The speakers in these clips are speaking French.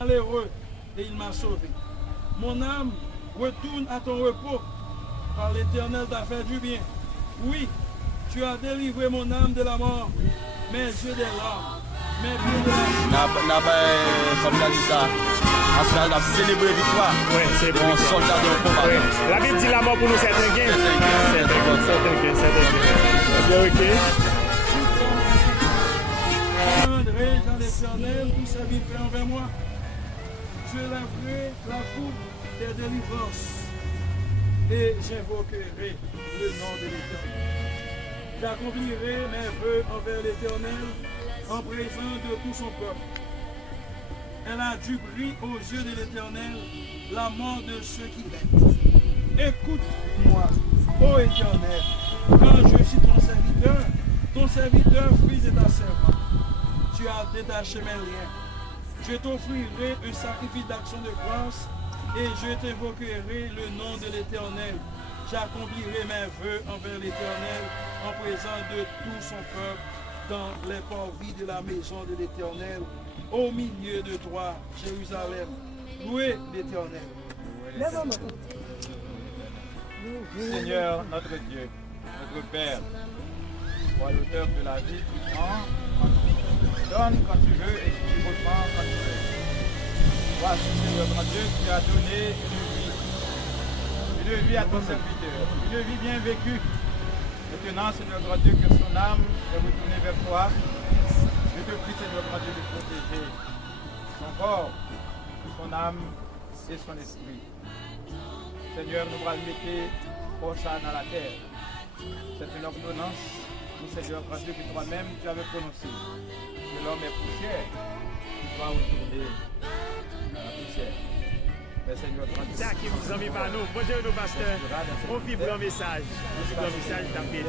malheureux et il m'a sauvé. Mon âme retourne à ton repos, car l'Éternel t'a fait du bien. Oui, tu as délivré mon âme de la mort, mes yeux des larmes, mes pieds de la comme on a dit ça, parce qu'on a célébré victoire. Oui, c'est bon. Soldat de combat. La Bible dit la mort pour nous, c'est un gain. C'est un gain. Ok. Je rendrai dans l'Éternel tout sa vie fait envers moi. Je lèverai la coupe des délivrances et j'invoquerai le nom de l'Éternel. J'accomplirai mes vœux envers l'Éternel en présence de tout son peuple. Elle a du prix aux yeux de l'Éternel la mort de ceux qui l'aiment. Écoute-moi, ô Éternel, quand je suis ton serviteur fils de ta servante. Tu as détaché mes liens. Je t'offrirai un sacrifice d'action de grâce et je t'invoquerai le nom de l'Éternel. J'accomplirai mes vœux envers l'Éternel en présence de tout son peuple dans les parvis de la maison de l'Éternel, au milieu de toi, Jérusalem. Louez l'Éternel. Seigneur, notre Dieu, notre Père, toi l'auteur de la vie, tu prends quand tu donnes quand tu veux et tu reprends quand tu veux. Voici, Seigneur, notre Dieu, tu as donné une vie à ton serviteur, une vie bien vécue. Maintenant, Seigneur, notre Dieu, que son âme est retournée vers toi. Je te prie, Seigneur, notre Dieu, de protéger son corps, son âme et son esprit. Seigneur, nous allons mettre pour ça dans la terre. C'est une ordonnance, Seigneur, parce que toi-même tu avais prononcé que l'homme est poussière, tu dois retourner à la poussière. Mais Seigneur, c'est à qui vous en par nous. Bonjour, nous, pasteur. On vibre un message. On vibre un message d'appel.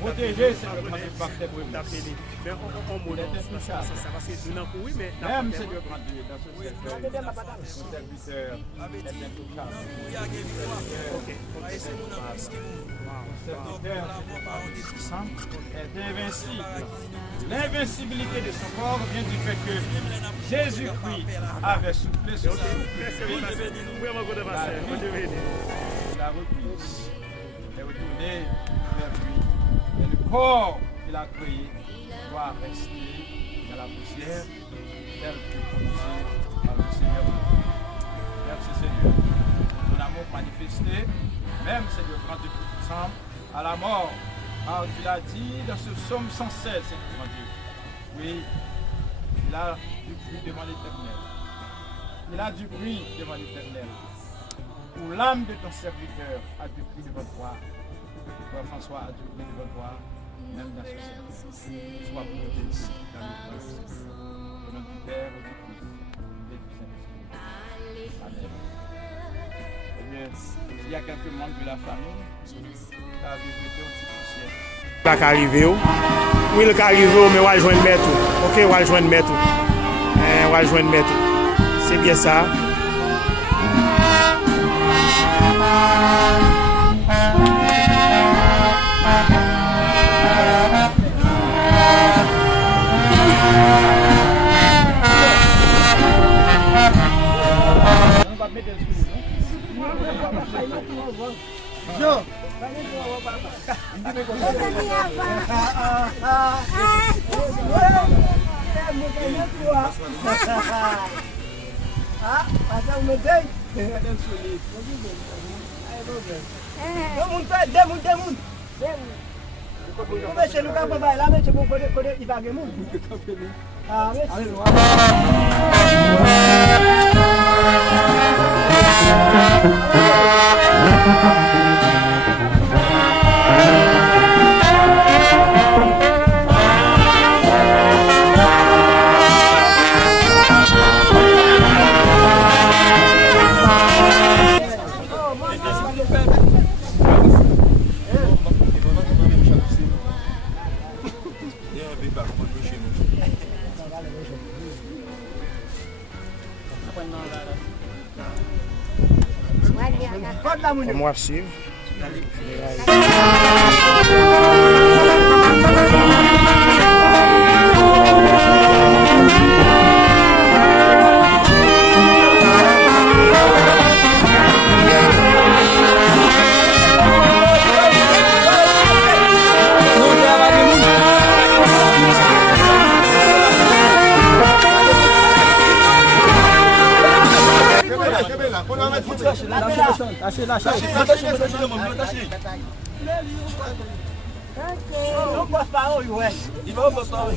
Protéger, Seigneur, notre parfait pour d'appel. Mais on modèle ça va se donner pour oui, mais même Seigneur, dans ce secteur, son serviteur est intouchable. Est invincible. L'invincibilité de son corps vient du fait que Jésus-Christ avait soufflé sur sa la reprise est retournée vers lui. Et le corps qu'il a créé doit rester dans la poussière tel que prononcé par le Seigneur. Merci Seigneur. Ton amour manifesté, même Seigneur, quand tu sembles à la mort. Alors tu l'as dit dans ce psaume 116, Seigneur Dieu. Oui, il a du bruit devant l'Éternel. Il a du bruit devant l'Éternel. Pour l'âme de ton serviteur a du bruit devant toi. Toi, François, a du bruit devant toi, même dans ce service. Sois protégé dans le Christ. Au nom du Père, du Fils et du Saint-Esprit. Amen. Eh bien, s'il y a quelques membres de la famille, ça a vécu un petit poussière. Là qu'arrivé, oui, le qu'arrivé, mais on va joindre maître. Ok, on va joindre maître. On va joindre maître. C'est bien ça. Yo. Vamos suivre. Lâchez, lâchez. Non passe pas où ouais. Il va pas pas.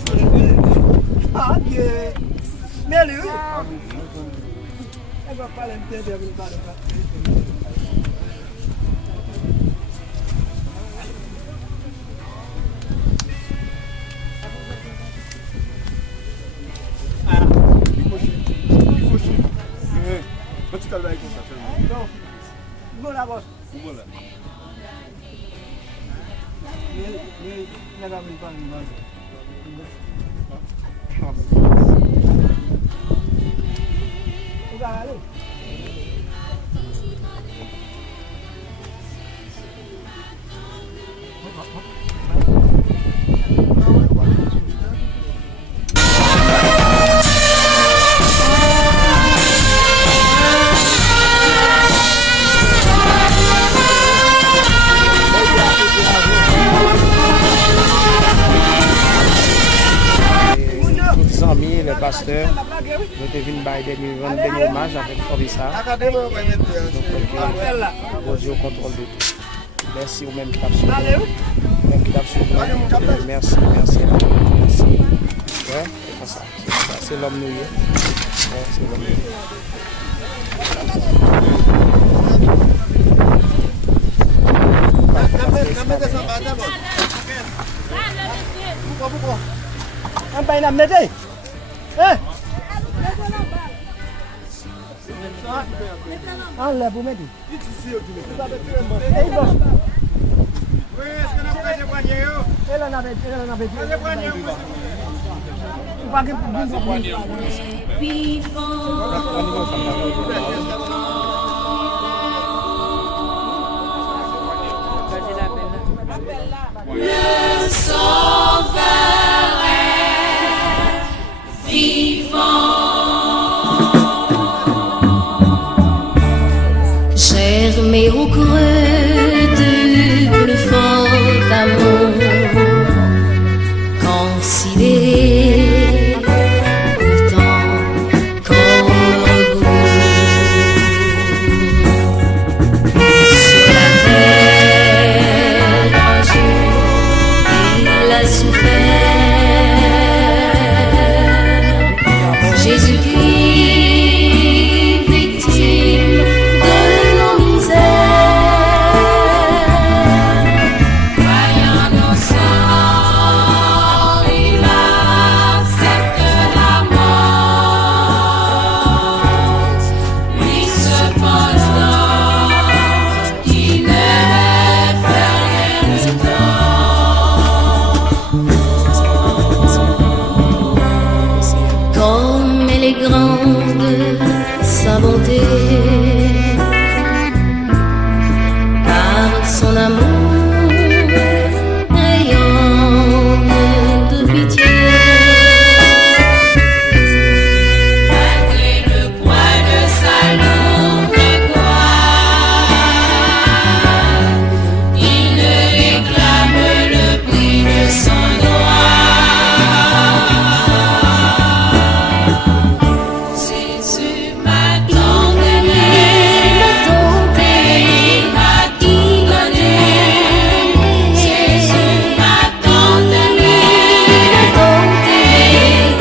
Ah Dieu. Mais lui. Elle va pas l'intérieur de la Petit calme avec ça seulement. non. Bon la bosse. Voilà. Mais n'a pas mis pas une balle. On va aller. Tous amis, le pasteur, nous devons faire des hommages avec Fabissa. Donc, Dieu contrôle de tout. Merci aux mêmes qui t'ont suivi. Merci. Ouais, c'est ça. C'est l'homme noué. Ouais, c'est l'homme noué. On va y mettre. Hein? Enlève pour mettre. Elle en avait. On va Le Sauveur est vivant. Germé au creux du plus fort amour, considéré pourtant comme rebours. Sur la terre, un jour, il a souffert. Jésus-Christ, victime de nos misères, croyant nos sorts, il accepte la mort. Lui cependant, il ne fait rien de tort. Comme elle est grande, sa bonté, par son amour.